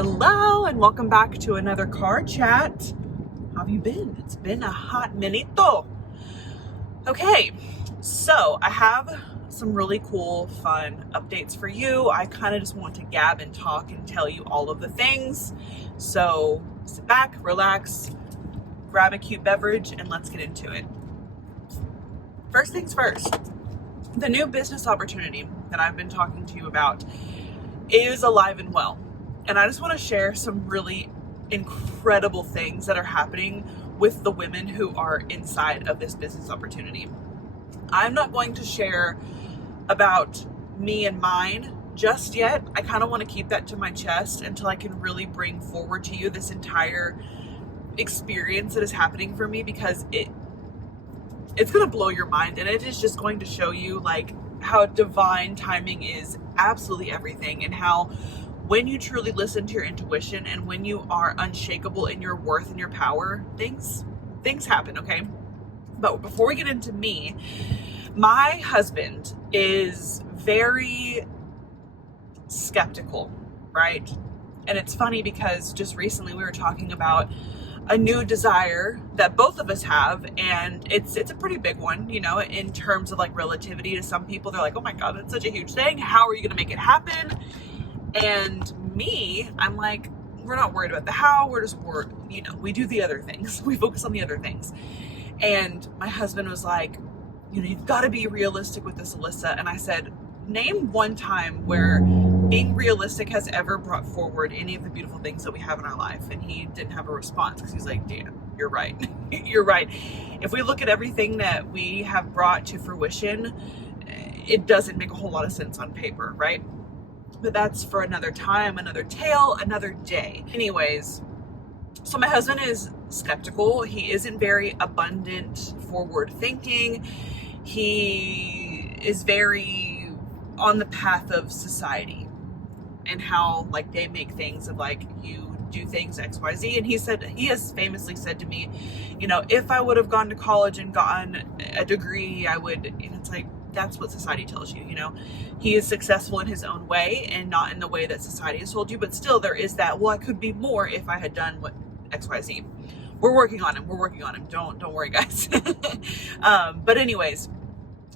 Hello and welcome back to another car chat. How have you been? It's been a hot minute. Okay, so I have some really cool, fun updates for you. I kind of just want to gab and talk and tell you all of the things. So sit back, relax, grab a cute beverage, and let's get into it. First things first, the new business opportunity that I've been talking to you about is alive and well. And I just want to share some really incredible things that are happening with the women who are inside of this business opportunity. I'm not going to share about me and mine just yet. I kind of want to keep that to my chest until I can really bring forward to you this entire experience that is happening for me, because it's going to blow your mind, and it is just going to show you like how divine timing is absolutely everything, and how when you truly listen to your intuition and when you are unshakable in your worth and your power, things happen, okay? But before we get into me, my husband is very skeptical, right? And it's funny because just recently we were talking about a new desire that both of us have, and it's a pretty big one, you know, in terms of like relativity. To some people, they're like, oh my God, that's such a huge thing. How are you going to make it happen? And me, I'm like, we're not worried about the how, we do the other things. We focus on the other things. And my husband was like, you've got to be realistic with this, Alyssa. And I said, name one time where being realistic has ever brought forward any of the beautiful things that we have in our life. And he didn't have a response, because he's like, damn, you're right. You're right. If we look at everything that we have brought to fruition, it doesn't make a whole lot of sense on paper, right? But that's for another time, another tale, another day. Anyways, so my husband is skeptical. He isn't very abundant, forward thinking. He is very on the path of society and how like they make things of like, you do things XYZ. And he has famously said to me, if I would have gone to college and gotten a degree, I would, and it's like, that's what society tells you, he is successful in his own way and not in the way that society has told you. But still there is that, well, I could be more if I had done what XYZ. We're working on him. Don't worry, guys. But anyways,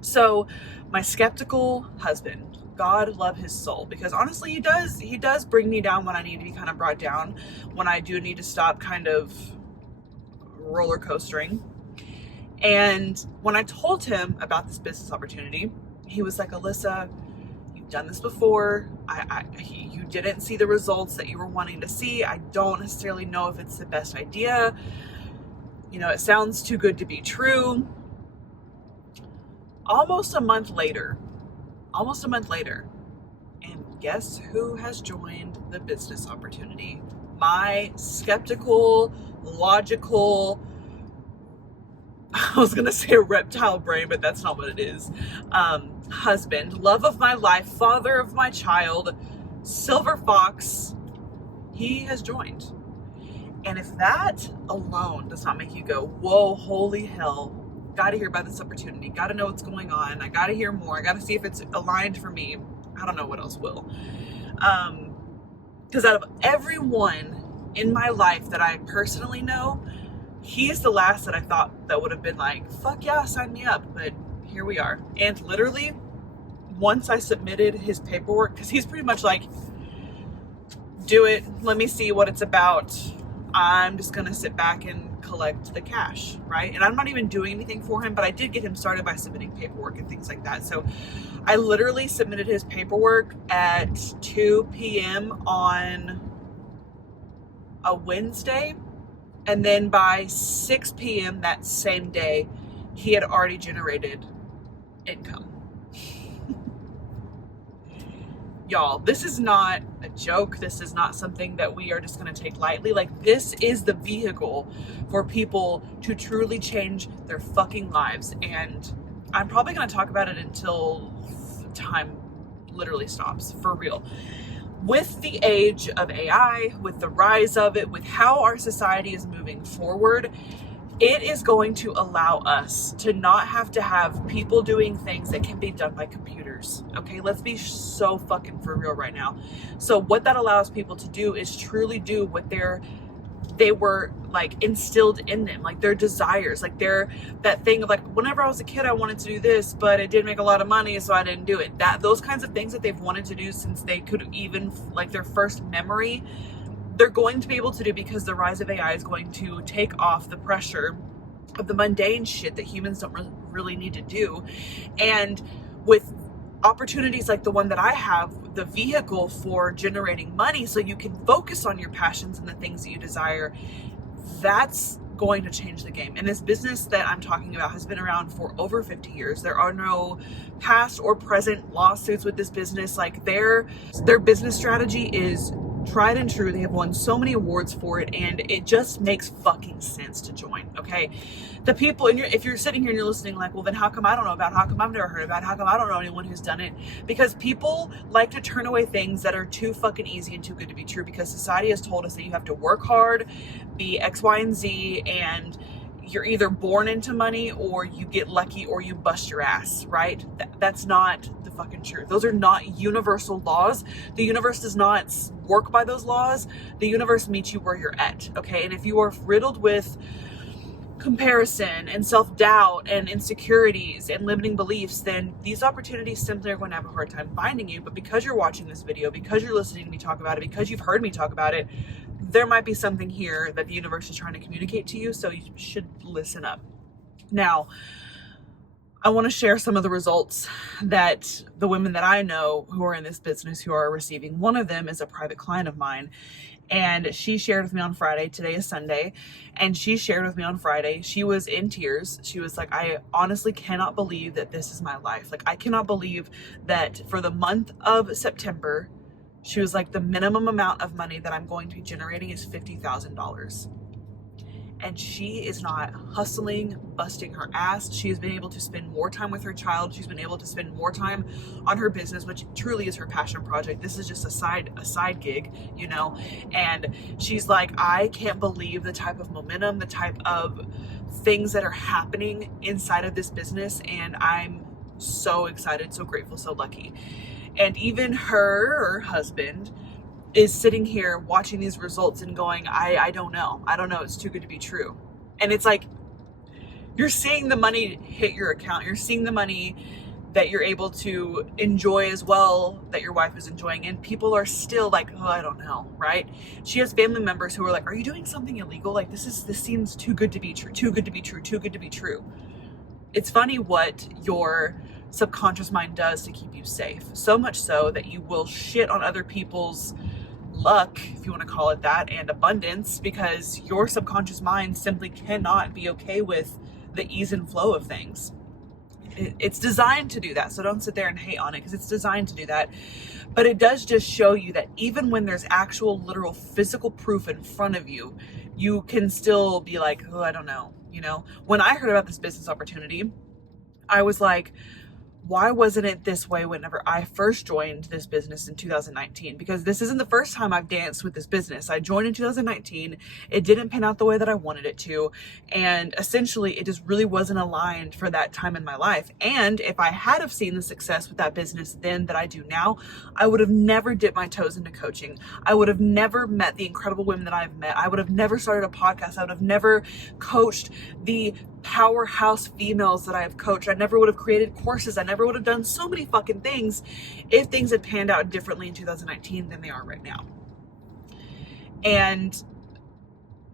so my skeptical husband, God love his soul, because honestly, he does bring me down when I need to be kind of brought down, when I do need to stop kind of roller coastering. And when I told him about this business opportunity, he was like, Alyssa, you've done this before. You didn't see the results that you were wanting to see. I don't necessarily know if it's the best idea. It sounds too good to be true. Almost a month later, and guess who has joined the business opportunity? My skeptical, logical, I was going to say a reptile brain, but that's not what it is. Husband, love of my life, father of my child, silver fox, he has joined. And if that alone does not make you go, whoa, holy hell, got to hear about this opportunity, got to know what's going on, I got to hear more, I got to see if it's aligned for me, I don't know what else will. Because out of everyone in my life that I personally know, he's the last that I thought that would have been like, fuck yeah, sign me up. But here we are. And literally, once I submitted his paperwork, because he's pretty much like, do it, let me see what it's about. I'm just going to sit back and collect the cash, right? And I'm not even doing anything for him, but I did get him started by submitting paperwork and things like that. So I literally submitted his paperwork at 2 p.m. on a Wednesday. And then by 6 p.m. that same day, he had already generated income. Y'all, this is not a joke. This is not something that we are just going to take lightly. Like, this is the vehicle for people to truly change their fucking lives. And I'm probably going to talk about it until time literally stops, for real. With the age of AI, with the rise of it, with how our society is moving forward, it is going to allow us to not have to have people doing things that can be done by computers. Okay, let's be so fucking for real right now. So what that allows people to do is truly do what they were like instilled in them, like their desires, like that thing of like, whenever I was a kid, I wanted to do this, but it didn't make a lot of money, so I didn't do it. Those kinds of things that they've wanted to do since they could even like their first memory, they're going to be able to do because the rise of AI is going to take off the pressure of the mundane shit that humans don't really need to do. And with opportunities like the one that I have, the vehicle for generating money so you can focus on your passions and the things that you desire, that's going to change the game. And this business that I'm talking about has been around for over 50 years. There are no past or present lawsuits with this business. Like their business strategy is tried and true. They have won so many awards for it, and it just makes fucking sense to join. Okay, the people, and if you're sitting here and you're listening like, well, then how come I don't know about it? How come I've never heard about it? How come I don't know anyone who's done it? Because people like to turn away things that are too fucking easy and too good to be true, because society has told us that you have to work hard, be X, Y, and Z, and you're either born into money or you get lucky or you bust your ass, right? That's not the fucking truth. Those are not universal laws. The universe does not work by those laws. The universe meets you where you're at, okay? And if you are riddled with comparison and self-doubt and insecurities and limiting beliefs, then these opportunities simply are going to have a hard time finding you. But because you're watching this video, because you're listening to me talk about it, because you've heard me talk about it, there might be something here that the universe is trying to communicate to you, so you should listen up. Now, I want to share some of the results that the women that I know who are in this business who are receiving. One of them is a private client of mine, and she shared with me on Friday. Today is Sunday, and she shared with me on Friday. She was in tears. She was like, I honestly cannot believe that this is my life. Like, I cannot believe that for the month of September, she was like, the minimum amount of money that I'm going to be generating is $50,000. And she is not hustling, busting her ass. She has been able to spend more time with her child. She's been able to spend more time on her business, which truly is her passion project. This is just a side gig, you know? And she's like, I can't believe the type of momentum, the type of things that are happening inside of this business. And I'm so excited, so grateful, so lucky. And even her husband is sitting here watching these results and going, I don't know. It's too good to be true. And it's like, you're seeing the money hit your account. You're seeing the money that you're able to enjoy as well, that your wife is enjoying. And people are still like, oh, I don't know, right? She has family members who are like, are you doing something illegal? Like, this seems too good to be true, too good to be true, too good to be true. It's funny what your subconscious mind does to keep you safe. So much so that you will shit on other people's luck, if you want to call it that, and abundance, because your subconscious mind simply cannot be okay with the ease and flow of things. It's designed to do that. So don't sit there and hate on it, because it's designed to do that. But it does just show you that even when there's actual literal physical proof in front of you, you can still be like, oh, I don't know. You know, when I heard about this business opportunity, I was like, why wasn't it this way whenever I first joined this business in 2019? Because this isn't the first time I've danced with this business. I joined in 2019. It didn't pan out the way that I wanted it to. And essentially, it just really wasn't aligned for that time in my life. And if I had have seen the success with that business then that I do now, I would have never dipped my toes into coaching. I would have never met the incredible women that I've met. I would have never started a podcast. I would have never coached the powerhouse females that I have coached. I never would have created courses. I never would have done so many fucking things if things had panned out differently in 2019 than they are right now. And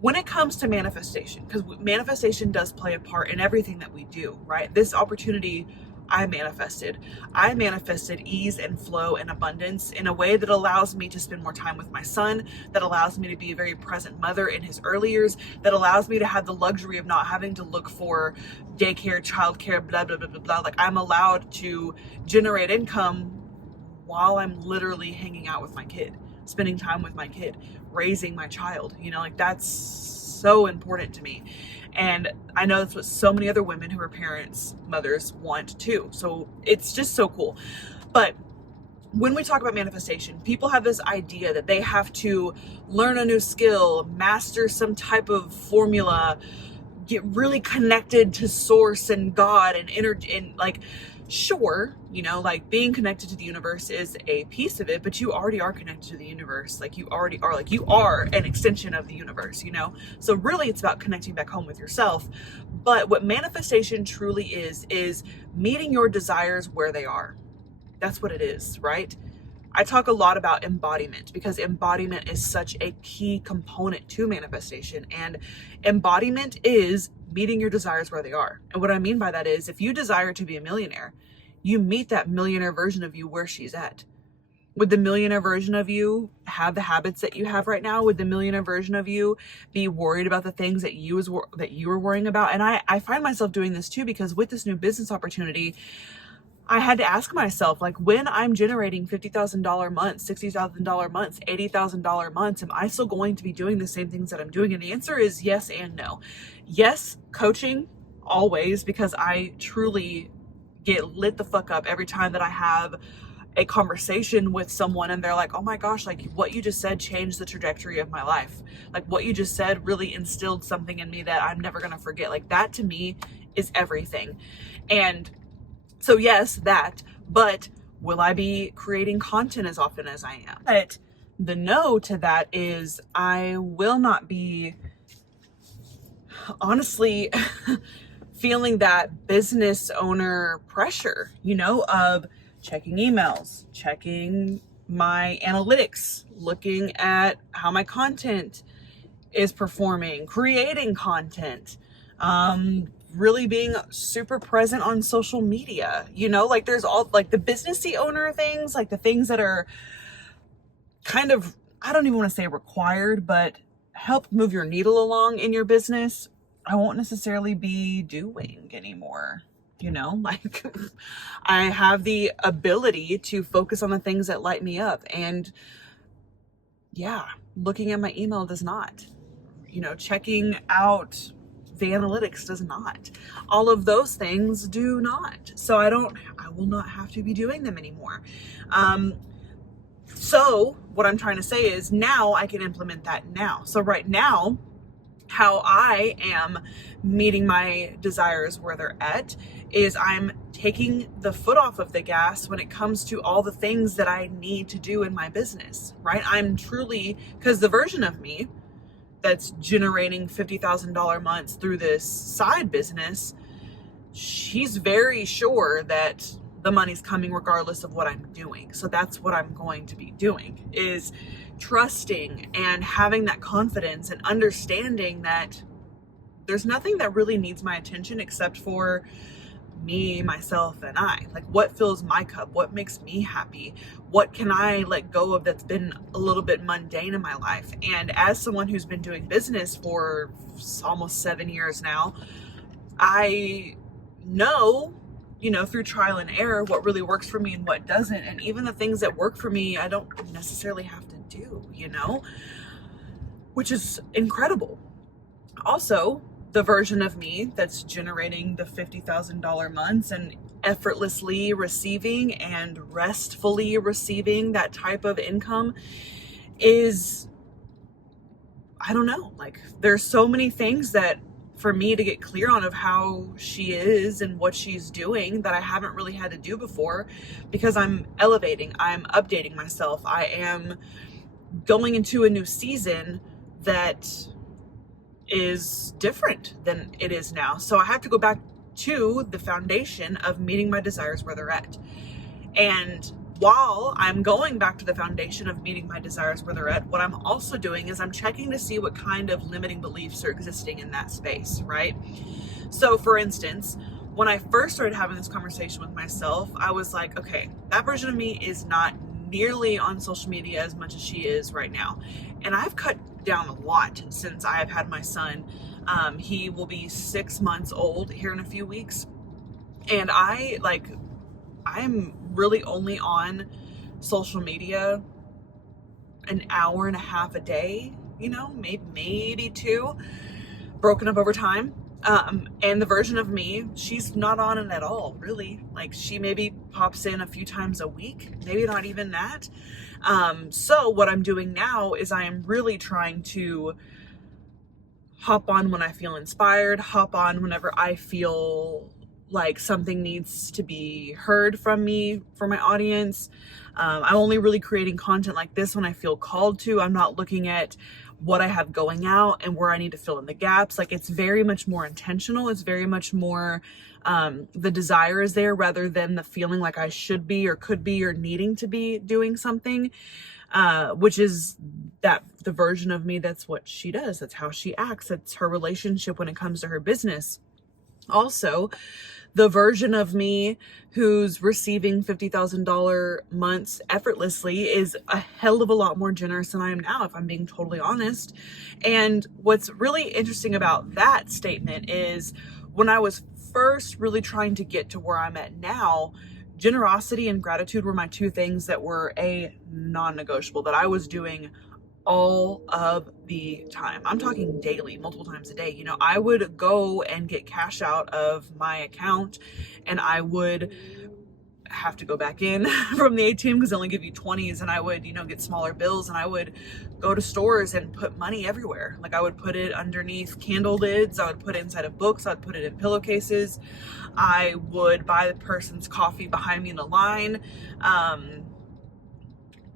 when it comes to manifestation, because manifestation does play a part in everything that we do, right? This opportunity I manifested ease and flow and abundance in a way that allows me to spend more time with my son, that allows me to be a very present mother in his early years, that allows me to have the luxury of not having to look for daycare, childcare, blah, blah, blah, blah, blah. Like, I'm allowed to generate income while I'm literally hanging out with my kid, spending time with my kid, raising my child, you know, like that's so important to me. And I know that's what so many other women who are parents, mothers want too. So it's just so cool. But when we talk about manifestation, people have this idea that they have to learn a new skill, master some type of formula, get really connected to source and God and energy, and like, sure, you know, like being connected to the universe is a piece of it, but you already are connected to the universe. Like you already are, like you are an extension of the universe, you know? So really it's about connecting back home with yourself. But what manifestation truly is meeting your desires where they are. That's what it is, right? I talk a lot about embodiment because embodiment is such a key component to manifestation, and embodiment is meeting your desires where they are. And what I mean by that is if you desire to be a millionaire, you meet that millionaire version of you where she's at. Would the millionaire version of you have the habits that you have right now? Would the millionaire version of you be worried about the things that you were worrying about? And I find myself doing this too, because with this new business opportunity, I had to ask myself, like, when I'm generating $50,000 months, $60,000 months, $80,000 months, am I still going to be doing the same things that I'm doing? And the answer is yes and no. Yes, coaching, always, because I truly get lit the fuck up every time that I have a conversation with someone and they're like, oh my gosh, like what you just said changed the trajectory of my life. Like what you just said really instilled something in me that I'm never going to forget. Like that to me is everything. And so yes, that, but will I be creating content as often as I am? But the no to that is I will not be, honestly, feeling that business owner pressure, you know, of checking emails, checking my analytics, looking at how my content is performing, creating content, really being super present on social media, you know, like there's all like the businessy owner things, like the things that are kind of, I don't even want to say required, but help move your needle along in your business. I won't necessarily be doing anymore, you know, like I have the ability to focus on the things that light me up. And yeah, looking at my email does not, you know, checking out the analytics does not. All of those things do not. So I will not have to be doing them anymore. So what I'm trying to say is now I can implement that now. So right now, how I am meeting my desires where they're at is I'm taking the foot off of the gas when it comes to all the things that I need to do in my business, right? I'm truly, because the version of me that's generating $50,000 months through this side business, she's very sure that the money's coming regardless of what I'm doing. So that's what I'm going to be doing, is trusting and having that confidence and understanding that there's nothing that really needs my attention except for me, myself, and I. Like what fills my cup? What makes me happy? What can I let go of that's been a little bit mundane in my life? And as someone who's been doing business for almost 7 years now, I know, you know, through trial and error, what really works for me and what doesn't. And even the things that work for me, I don't necessarily have to do, you know, which is incredible. Also, the version of me that's generating the $50,000 months and effortlessly receiving and restfully receiving that type of income is, I don't know, like there's so many things that for me to get clear on of how she is and what she's doing that I haven't really had to do before, because I'm elevating, I'm updating myself. I am going into a new season that is different than it is now. So I have to go back to the foundation of meeting my desires where they're at. And while I'm going back to the foundation of meeting my desires where they're at, what I'm also doing is I'm checking to see what kind of limiting beliefs are existing in that space, right? So for instance, when I first started having this conversation with myself, I was like, okay, that version of me is not nearly on social media as much as she is right now. And I've cut down a lot since I have had my son. He will be 6 months old here in a few weeks. And I'm really only on social media an hour and a half a day, you know, maybe 2, broken up over time. And the version of me, she's not on it at all, really. Like she maybe pops in a few times a week, maybe not even that. So what I'm doing now is I am really trying to hop on when I feel inspired, hop on whenever I feel like something needs to be heard from me, for my audience. I'm only really creating content like this when I feel called to. I'm not looking at what I have going out and where I need to fill in the gaps. Like, it's very much more intentional. It's very much more, the desire is there rather than the feeling like I should be or could be or needing to be doing something, which is that the version of me. That's what she does. That's how she acts. That's her relationship when it comes to her business. Also, the version of me who's receiving $50,000 months effortlessly is a hell of a lot more generous than I am now, if I'm being totally honest. And what's really interesting about that statement is when I was first really trying to get to where I'm at now, generosity and gratitude were my two things that were a non-negotiable, that I was doing all of the time. I'm talking daily, multiple times a day. You know, I would go and get cash out of my account and I would have to go back in from the ATM because they only give you 20s, and I would, you know, get smaller bills, and I would go to stores and put money everywhere. Like, I would put it underneath candle lids, I would put it inside of books, I'd put it in pillowcases, I would buy the person's coffee behind me in a line.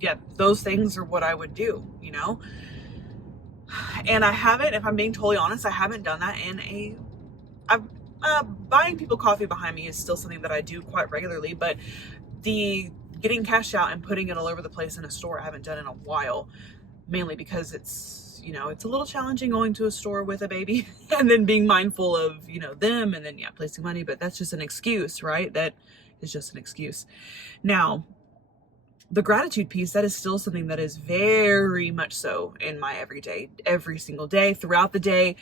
Yeah, those things are what I would do, you know? And I haven't, if I'm being totally honest, I haven't done that buying people coffee behind me is still something that I do quite regularly, but the getting cash out and putting it all over the place in a store, I haven't done in a while, mainly because it's, you know, it's a little challenging going to a store with a baby and then being mindful of, you know, them, and then, yeah, placing money, but that's just an excuse, right? That is just an excuse. Now, the gratitude piece, that is still something that is very much so in my everyday, every single day, throughout the day,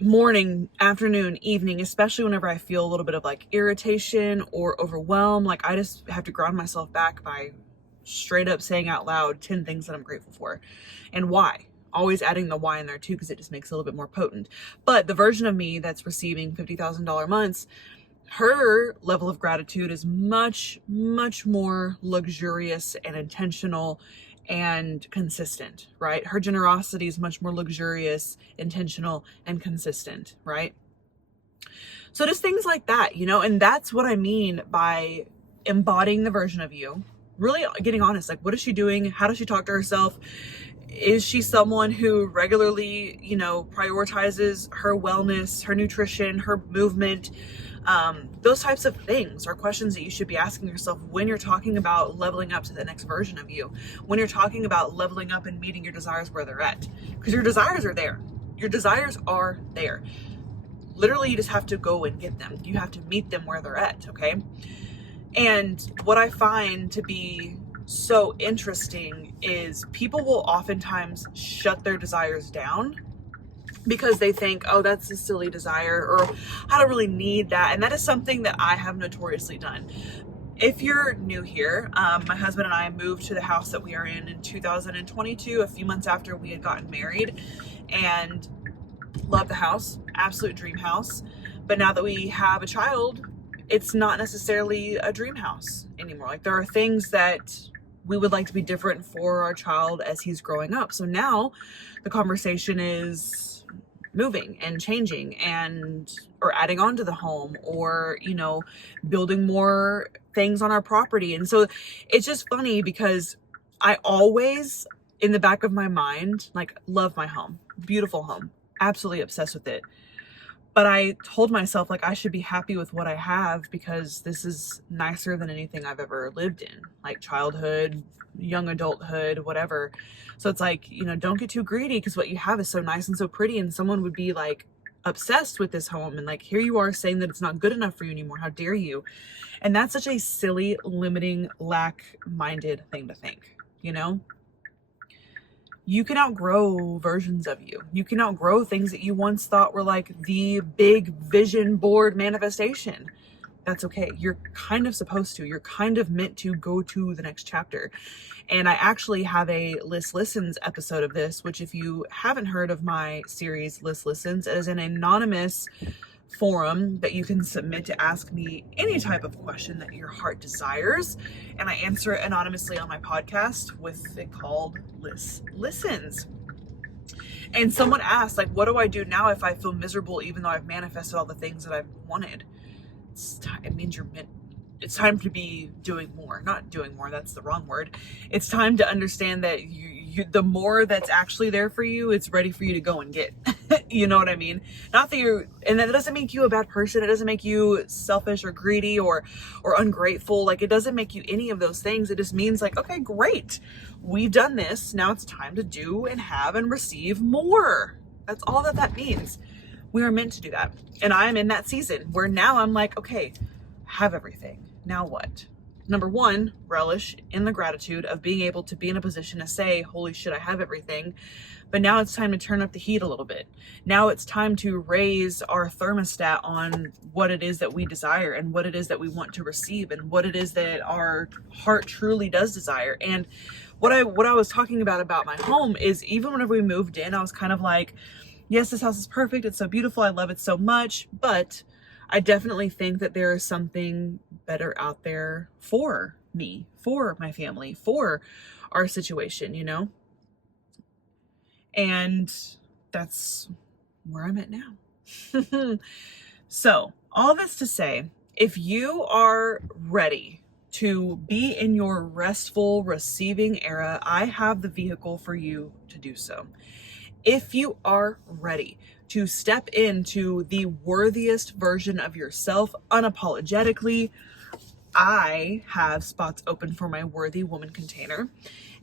morning, afternoon, evening, especially whenever I feel a little bit of like irritation or overwhelm. Like, I just have to ground myself back by straight up saying out loud 10 things that I'm grateful for and why. Always adding the why in there too, because it just makes it a little bit more potent. But the version of me that's receiving $50,000 months, her level of gratitude is much, much more luxurious and intentional and consistent, right? Her generosity is much more luxurious, intentional, and consistent, right? So just things like that, you know, and that's what I mean by embodying the version of you. Really getting honest, like, what is she doing? How does she talk to herself? Is she someone who regularly, you know, prioritizes her wellness, her nutrition, her movement? Those types of things are questions that you should be asking yourself when you're talking about leveling up to the next version of you, when you're talking about leveling up and meeting your desires where they're at, because your desires are there. Your desires are there. Literally, you just have to go and get them. You have to meet them where they're at, okay? And what I find to be so interesting is people will oftentimes shut their desires down because they think, oh, that's a silly desire, or I don't really need that. And that is something that I have notoriously done. If you're new here, my husband and I moved to the house that we are in 2022, a few months after we had gotten married, and love the house, absolute dream house. But now that we have a child, it's not necessarily a dream house anymore. Like, there are things that we would like to be different for our child as he's growing up. So now the conversation is moving and changing and or adding on to the home, or, you know, building more things on our property. And so it's just funny because I always, in the back of my mind, like, love my home, beautiful home, absolutely obsessed with it. But I told myself, like, I should be happy with what I have because this is nicer than anything I've ever lived in, like childhood, young adulthood, whatever. So it's like, you know, don't get too greedy because what you have is so nice and so pretty, and someone would be like obsessed with this home, and like, here you are saying that it's not good enough for you anymore. How dare you? And that's such a silly, limiting, lack-minded thing to think, you know? You can outgrow versions of you. You can outgrow things that you once thought were like the big vision board manifestation. That's okay. You're kind of supposed to. You're kind of meant to go to the next chapter. And I actually have a Liz Listens episode of this, which, if you haven't heard of my series, Liz Listens, it is an anonymous forum that you can submit to ask me any type of question that your heart desires, and I answer it anonymously on my podcast with it called Liz Listens. And someone asked, like, what do I do now if I feel miserable, even though I've manifested all the things that I've wanted? It means it's time to be doing more. Not doing more, that's the wrong word. It's time to understand that the more that's actually there for you, it's ready for you to go and get. You know what I mean? Not that and that doesn't make you a bad person. It doesn't make you selfish or greedy or ungrateful. Like, it doesn't make you any of those things. It just means like, okay, great. We've done this. Now it's time to do and have and receive more. That's all that means. We are meant to do that. And I'm in that season where now I'm like, okay, have everything. Now what? Number one, relish in the gratitude of being able to be in a position to say, holy shit, I have everything. But now it's time to turn up the heat a little bit. Now it's time to raise our thermostat on what it is that we desire and what it is that we want to receive and what it is that our heart truly does desire. And what I was talking about my home is, even whenever we moved in, I was kind of like, yes, this house is perfect. It's so beautiful. I love it so much. But I definitely think that there is something better out there for me, for my family, for our situation, you know? And that's where I'm at now. So, all this to say, if you are ready to be in your restful receiving era, I have the vehicle for you to do so. If you are ready to step into the worthiest version of yourself unapologetically, I have spots open for my Worthy Woman container.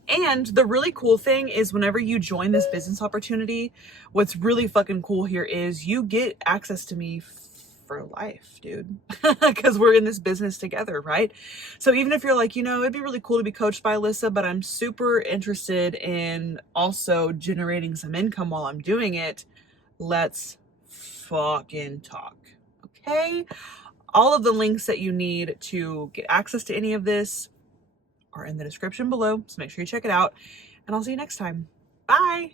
And the really cool thing is, whenever you join this business opportunity, what's really fucking cool here is you get access to me for life, dude, because we're in this business together, right? So even if you're like, you know, it'd be really cool to be coached by Alyssa, but I'm super interested in also generating some income while I'm doing it, let's fucking talk. Okay? All of the links that you need to get access to any of this are in the description below, so make sure you check it out, and I'll see you next time. Bye.